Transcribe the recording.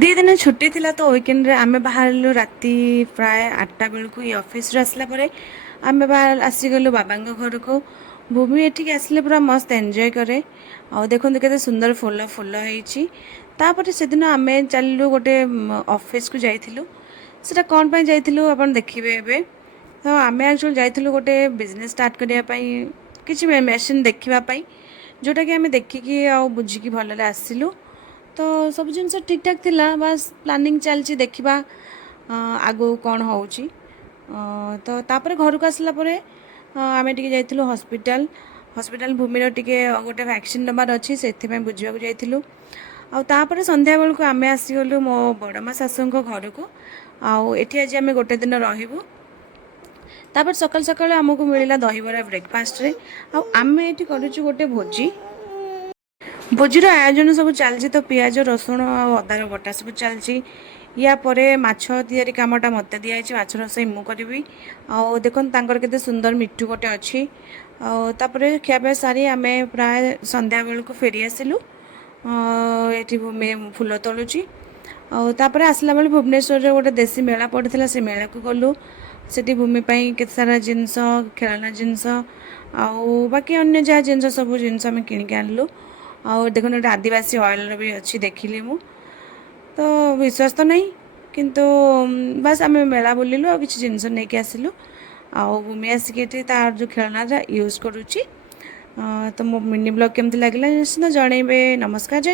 ଦି ଦିନ ଛୁଟି ଥିଲା ତ ୱିକେଣ୍ଡରେ ଆମେ ବାହାରିଲୁ ରାତି ପ୍ରାୟ 8ଟା ବେଳକୁ ଏଇ ଅଫିସରୁ ଆସିଲା ପରେ ଆମେ ଆସିଗଲୁ ବାବାଙ୍କ ଘରକୁ। ଭୂମି ଏଠିକି ଆସିଲେ ପୁରା ମସ୍ତ ଏନ୍ଜୟ କରେ। ଆଉ ଦେଖନ୍ତୁ କେତେ ସୁନ୍ଦର ଫୁଲ ଫୁଲ ହେଇଛି। ତାପରେ ସେଦିନ ଆମେ ଚାଲିଲୁ ଗୋଟେ ଅଫିସକୁ ଯାଇଥିଲୁ। ସେଟା କ'ଣ ପାଇଁ ଯାଇଥିଲୁ ଆପଣ ଦେଖିବେ ଏବେ। ତ ଆମେ ଆକ୍ଚୁଆଲି ଯାଇଥିଲୁ ଗୋଟେ ବିଜନେସ୍ ଷ୍ଟାର୍ଟ କରିବା ପାଇଁ, କିଛି ମେସିନ୍ ଦେଖିବା ପାଇଁ, ଯେଉଁଟାକି ଆମେ ଦେଖିକି ଆଉ ବୁଝିକି ଭଲରେ ଆସିଲୁ। ତ ସବୁ ଜିନିଷ ଠିକ୍ଠାକ୍ ଥିଲା, ବାସ୍ ପ୍ଲାନିଂ ଚାଲିଛି, ଦେଖିବା ଆଗକୁ କ'ଣ ହେଉଛି। ତ ତାପରେ ଘରକୁ ଆସିଲା ପରେ ଆମେ ଟିକେ ଯାଇଥିଲୁ ହସ୍ପିଟାଲ ଭୂମିର ଟିକେ ଗୋଟେ ଭ୍ୟାକ୍ସିନ୍ ନେବାର ଅଛି, ସେଥିପାଇଁ ବୁଝିବାକୁ ଯାଇଥିଲୁ। ଆଉ ତାପରେ ସନ୍ଧ୍ୟାବେଳକୁ ଆମେ ଆସିଗଲୁ ମୋ ବଡ଼ମା ଶାଶୁଙ୍କ ଘରକୁ। ଆଉ ଏଠି ଆଜି ଆମେ ଗୋଟେ ଦିନ ରହିବୁ। ତାପରେ ସକାଳୁ ସକାଳୁ ଆମକୁ ମିଳିଲା ଦହିବରା ବ୍ରେକଫାଷ୍ଟରେ। ଆଉ ଆମେ ଏଠି କରୁଛୁ ଗୋଟେ ଭୋଜିର ଆୟୋଜନ ସବୁ ଚାଲିଛି। ତ ପିଆଜ ରସୁଣ ଆଉ ଅଦାର ବଟା ସବୁ ଚାଲିଛି। ୟା ପରେ ମାଛ ତିଆରି କାମଟା ମୋତେ ଦିଆଯାଇଛି, ମାଛ ରୋଷେଇ ମୁଁ କରିବି। ଆଉ ଦେଖନ୍ତୁ ତାଙ୍କର କେତେ ସୁନ୍ଦର ମିଠୁ ଗୋଟେ ଅଛି। ଆଉ ତାପରେ ଖିଆପିଆ ସାରି ଆମେ ପ୍ରାୟ ସନ୍ଧ୍ୟାବେଳକୁ ଫେରି ଆସିଲୁ। ଏଠି ଭୂମି ଫୁଲ ତୋଳୁଛି। ଆଉ ତାପରେ ଆସିଲା ବେଳେ ଭୁବନେଶ୍ୱରରେ ଗୋଟେ ଦେଶୀ ମେଳା ପଡ଼ିଥିଲା, ସେ ମେଳାକୁ ଗଲୁ। ସେଠି ଭୂମି ପାଇଁ କେତେ ସାରା ଜିନିଷ, ଖେଳନା ଜିନିଷ ଆଉ ବାକି ଅନ୍ୟ ଯାହା ଜିନିଷ ସବୁ ଜିନିଷ ଆମେ କିଣିକି ଆଣିଲୁ। ଆଉ ଦେଖନ୍ତୁ ଗୋଟେ ଆଦିବାସୀ ଅଏଲ୍ର ବି ଅଛି, ଦେଖିଲି ମୁଁ। ତ ବିଶ୍ୱାସ ତ ନାହିଁ, କିନ୍ତୁ ବାସ୍ ଆମେ ମେଳା ବୁଲିଲୁ ଆଉ କିଛି ଜିନିଷ ନେଇକି ଆସିଲୁ। ଆଉ ଭୂମି ଆସିକି ଏଠି ତାର ଯେଉଁ ଖେଳନାଟା ୟୁଜ୍ କରୁଛି। ତ ମୋ ମିନି ବ୍ଲଗ୍ କେମିତି ଲାଗିଲା ନିଶ୍ଚିନ୍ତ ଜଣେଇବେ। ନମସ୍କାର, ଜୟ